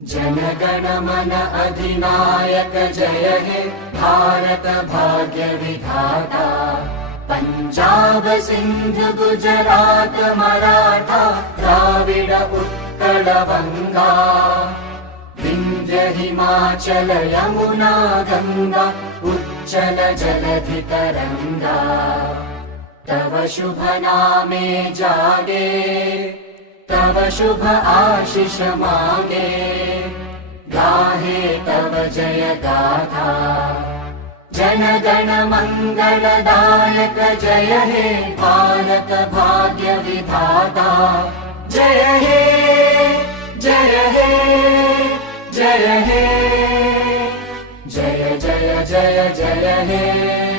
जनगण मन अधिनायक जय हे भारत भाग्य विधाता। पंजाब सिंध गुजरात मराठा द्राविड उत्कल बंगा। विंध्य हिमाचल यमुना गंगा उच्चल जलधि तरंगा। तव शुभ नामे जागे तव शुभ आशीष मांगे। गाहे तव जय गाथा जन गण मंगलदायक जय हे भारत भाग्य विधाता। जय हे जय हे जय हे जय जय जय जय हे।